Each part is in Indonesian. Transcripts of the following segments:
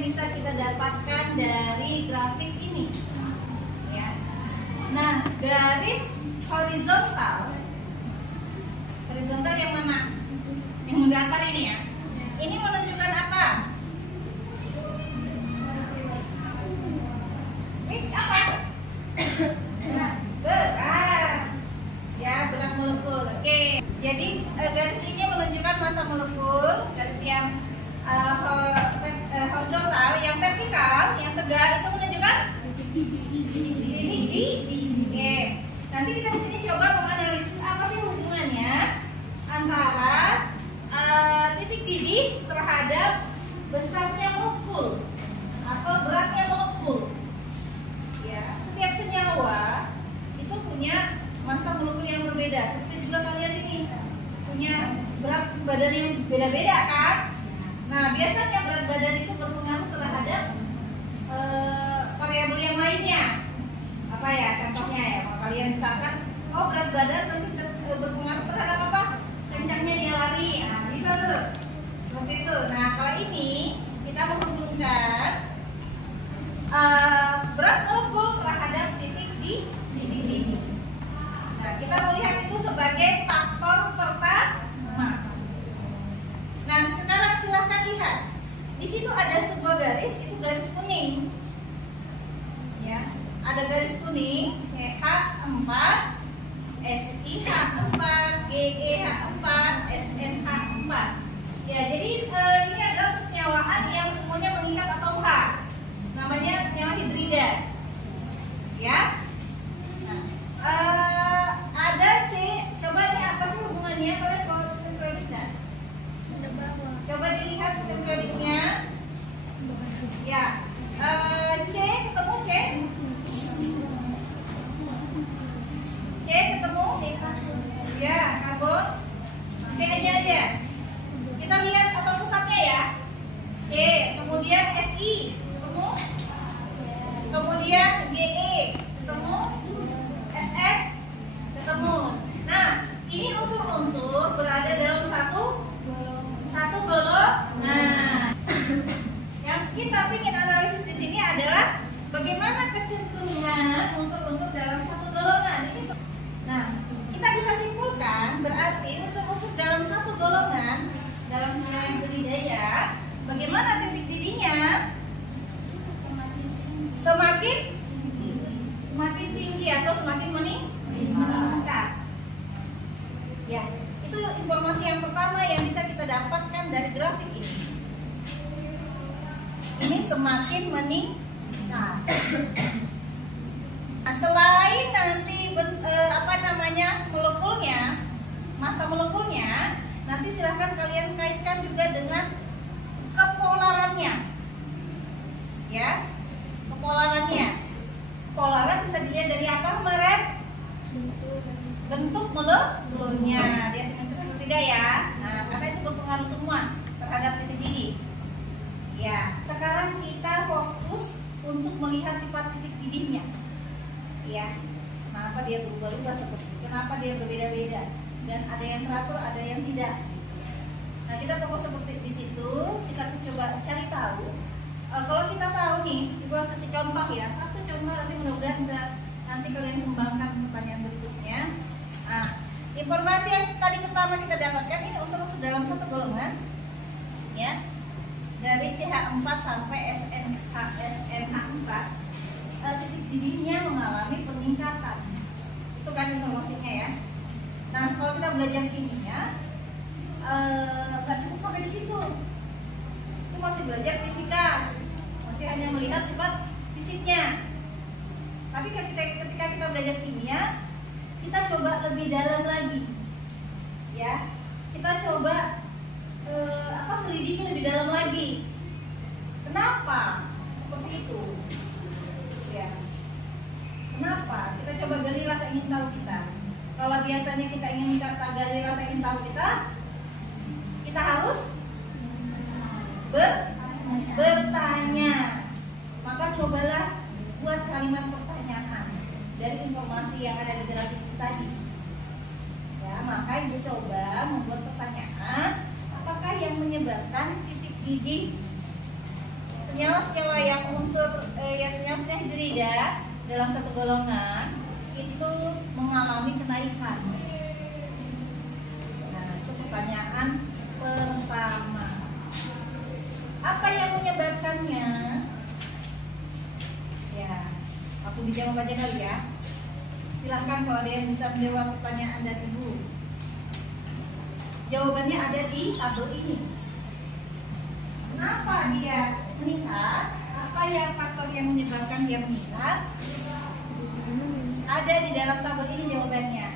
yang bisa kita dapatkan dari grafik ini. Ya. Nah, garis horizontal yang mana? Yang mendatar ini ya. Ini menunjukkan apa? Apa? Berat. Ya, berat molekul. Oke. Jadi garis ini menunjukkan massa molekul. Garis yang horizontal, yang vertikal, yang tegak itu menunjukkan titik. Oke. Nanti kita di sini coba menganalisis apa sih hubungannya antara titik didih terhadap besarnya molekul atau beratnya molekul. Ya, setiap senyawa itu punya massa molekul yang berbeda. Seperti juga kalian ini punya berat badan yang beda-beda kan? Nah, biasanya berat badan itu berpengaruh terhadap variabel yang lainnya. Apa ya contohnya ya? Kalau kalian misalkan, oh berat badan nanti berpengaruh terhadap apa? Kencangnya dia lari. Nah, bisa tuh. Seperti itu. Nah, kalau ini kita menghubungkan berat molekul terhadap titik didih. Nah, kita melihat itu sebagai faktor pertama. Nah, sekarang silahkan lihat. Di situ ada sebuah garis, itu garis kuning. Ya, ada garis kuning CH4, SIH4, GEH4, SNH4. Ya, jadi ini adalah persenyawaan yang semuanya mengikat atom H. Namanya senyawa hidrida. Ya. Nah, ada C. Coba ini apa sih hubungannya? Kalian bawa sistem kreditnya. Coba dilihat sistem kreditnya. Ya. C ketemu C. C ketemu. Ya, karbon. C aja. Kita lihat atom pusatnya ya. C, kemudian Si ketemu. Kemudian Ge ketemu. Sf ketemu. Nah, ini unsur-unsur berada dalam satu golongan. Nah, yang kita ingin analisis di sini adalah bagaimana kecenderungan unsur-unsur dalam satu golongan. Nah, kita bisa simpulkan berarti unsur-unsur dalam satu golongan dalam senyawa yang beridaya, bagaimana titik didihnya? Semakin tinggi atau semakin meningkat. Ya, itu informasi yang pertama yang bisa kita dapatkan dari grafik ini. Ini semakin meningkat. Nah, selain nanti molekulnya, massa molekulnya, nanti silahkan kalian kaitkan juga dengan kepolarannya. Ya, kepolarannya. Polaran bisa dilihat dari apa kemarin? Bentuk molekulnya. Dia simetris atau tidak ya? Nah, karena itu berpengaruh semua terhadap titik didih. Ya, sekarang kita fokus untuk melihat sifat titik didihnya. Ya, kenapa dia berubah-ubah seperti itu? Kenapa dia berbeda-beda? Dan ada yang teratur, ada yang tidak. Nah, kita fokus seperti di situ. Kita coba cari tahu. Kalau kita tahu nih, gua kasih contoh ya. Satu contoh, nanti mudah-mudahan bisa nanti kalian kembangkan pertanyaan berikutnya. Nah, informasi yang tadi pertama kita dapatkan ini unsur-unsur dalam satu golongan, ya, dari CH4 sampai SNH4, titik didihnya mengalami peningkatan. Itu kan informasinya ya. Nah, kalau kita belajar kimia, nggak cukup sampai di situ. Itu masih belajar fisika, masih hanya melihat sifat fisiknya. Tapi ketika kita belajar kimia, kita coba lebih dalam lagi, ya. Kita coba selidiki lebih dalam lagi. Kenapa seperti itu? Ya. Kenapa? Kita coba gali rasa ingin tahu kita. Kalau biasanya kita ingin gali rasa ingin tahu kita harus bertanya. Maka cobalah buat kalimat pertanyaan dari informasi yang ada di grafik tadi. Ya, maka ibu coba membuat pertanyaan, apakah yang menyebabkan titik didih senyawa-senyawa yang senyawa-senyawa hidrida dalam satu golongan itu mengalami kenaikan. Nah, itu pertanyaan pertama. Apa yang menyebabkannya? Ya, langsung dijawab aja kali ya. Silahkan kalau ada yang bisa menjawab pertanyaan dari Ibu. Jawabannya ada di tabel ini. Kenapa dia meningkat? Apa yang faktor yang menyebabkan dia meningkat? Ada di dalam tabel ini jawabannya.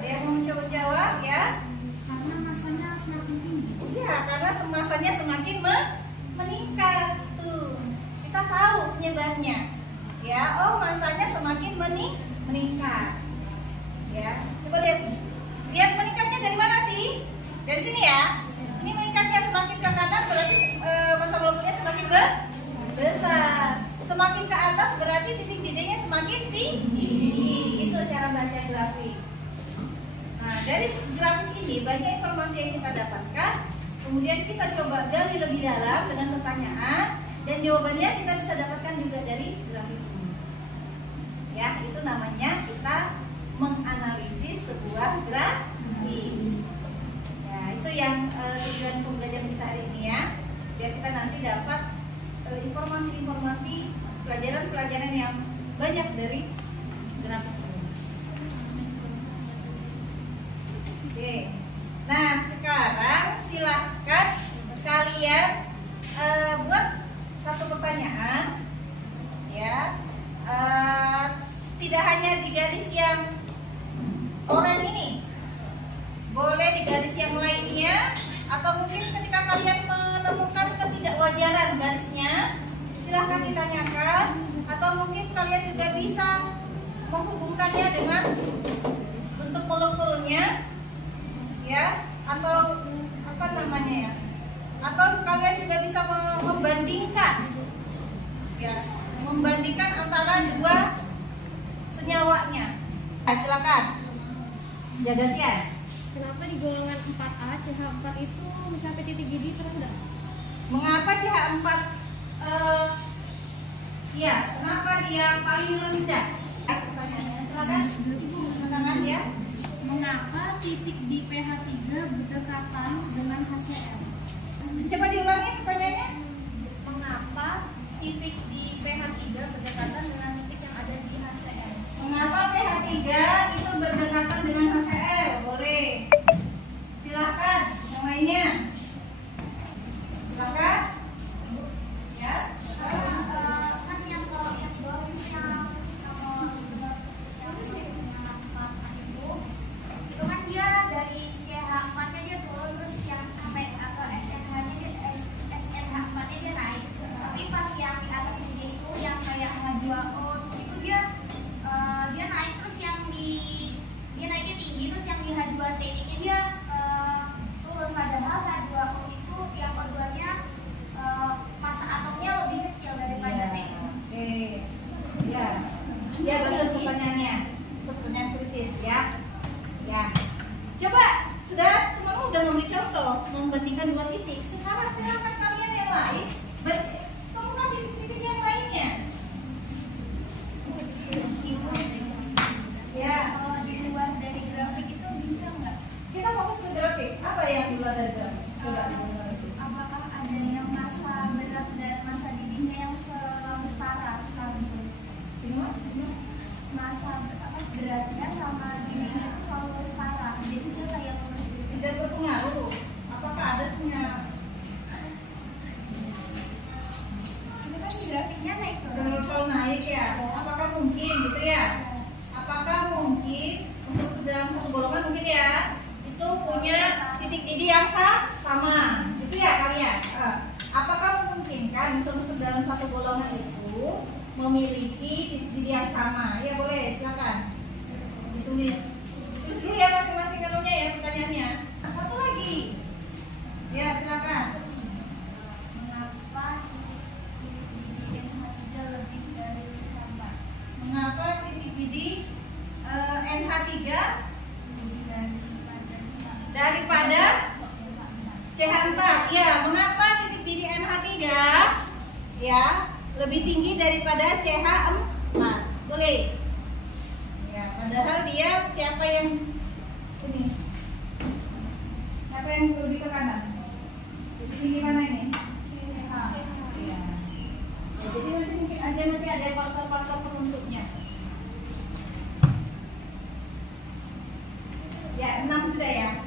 Ada yang mau mencoba jawab ya? Karena masanya semakin tinggi. Iya, karena masanya semakin meningkat. Tuh, kita tahu penyebabnya. Ya, oh masanya semakin meningkat. Ya, coba lihat. Lihat meningkatnya dari mana sih? Dari sini ya. Ini meningkatnya semakin ke kanan berarti masa molekulnya semakin besar. Semakin ke atas berarti titik didihnya semakin tinggi. Itu cara baca grafik. Nah, dari grafik ini banyak informasi yang kita dapatkan. Kemudian kita coba gali lebih dalam dengan pertanyaan dan jawabannya kita bisa dapatkan juga dari grafik ini. Ya, itu namanya kita menganalisis sebuah grafik. Ya, itu yang tujuan pembelajaran kita hari ini ya. Biar kita nanti dapat informasi-informasi pelajaran-pelajaran yang banyak dari grafik ini. Oke. Nah, sekarang silahkan kalian buat satu pertanyaan ya. Tidak hanya di garis yang oranye ini, boleh di garis yang lainnya, atau mungkin ketika kalian menemukan ketidakwajaran garisnya, silahkan ditanyakan, atau mungkin kalian juga bisa menghubungkannya dengan bentuk molekulnya, ya, atau apa namanya ya, atau kalian juga bisa membandingkan, ya, membandingkan antara dua senyawanya. Nah, silakan. Jaga. Kenapa di golongan 4A CH4 itu mencapai titik didih terendah? Mengapa CH4 ya, kenapa dia paling rendah? Pertanyaannya silakan. Silakan ya. Mengapa titik di pH 3 berdekatan dengan HCl? Coba diulangi pertanyaannya. Mengapa titik di pH 3 berdekatan dengan titik yang ada di HCl? Mengapa pH 3 itu berdekatan dengan HCl? Boleh. Silakan. Yang lainnya. Silakan. Ya. Kan yang kalau yang bawah itu kan dia dari CH4 nya dia turun, terus yang sampai atau SNH nya dia SNH4 nya dia naik, tapi pas yang di atas ini itu yang kayak H2O itu dia naik, terus yang dia naiknya tinggi, terus yang di H2T nya dia turun, padahal H2O itu yang O2 nya massa atomnya lebih kecil daripada T. Oke. Ya. Ya, bagus pertanyaannya. Itu pertanyaan kritis ya. Ya. Coba sudah teman-teman udah memberi contoh membandingkan dua titik. Sekarang silakan kalian yang lain temukan titik-titik yang lainnya. Ya, Kalau di luar dari grafik itu bisa nggak? kita fokus ke grafik. Apa yang di luar dari grafik? Coba. Apakah ada yang massa berat dan massa didihnya yang setara stabil? Massa beratnya sama didihnya itu selalu setara, jadi dia kayak lurus gitu. Tidak berpengaruh. Apakah ada senyawa? Itu kan grafiknya naik turun. Kalau naik ya, apakah mungkin gitu ya? Apakah mungkin untuk dalam satu golongan mungkin ya itu punya titik didih yang sama, gitu ya kalian? Apakah memungkinkan unsur-unsur dalam satu golongan itu memiliki titik didih yang sama? Ya boleh, silakan ditulis. Terus dulu ya masing-masing kanunya ya pertanyaannya. Satu lagi, ya silakan. Mengapa titik didih NH3 lebih dari CH4? Mengapa titik didih NH3 daripada CH4? Ya, mengapa titik didih NH3 ya lebih tinggi daripada CH4. Boleh. Ya, padahal dia siapa yang ini? Siapa yang lebih ke kanan? Lebih tinggi mana ini? CH. Ya. Ya, jadi nanti mungkin aja nanti ada faktor-faktor penunjuknya. Ya, 6 sudah ya.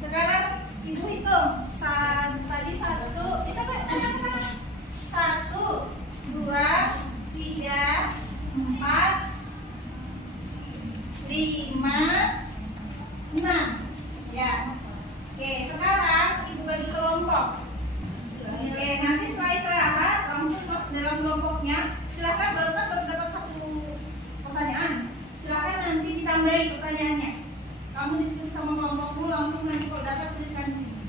Sekarang ibu hitung. Tadi 1, kita kan 1, 2, 3, 4, 5, 6. Ya. Oke, sekarang ibu bagi kelompok. Oke, nanti setelah istirahat langsung dalam kelompoknya silakan bapak dapat satu pertanyaan. Silakan nanti ditambahi pertanyaannya. Kamu diskusi sama kelompokmu langsung nanti kalau dapat tuliskan di sini.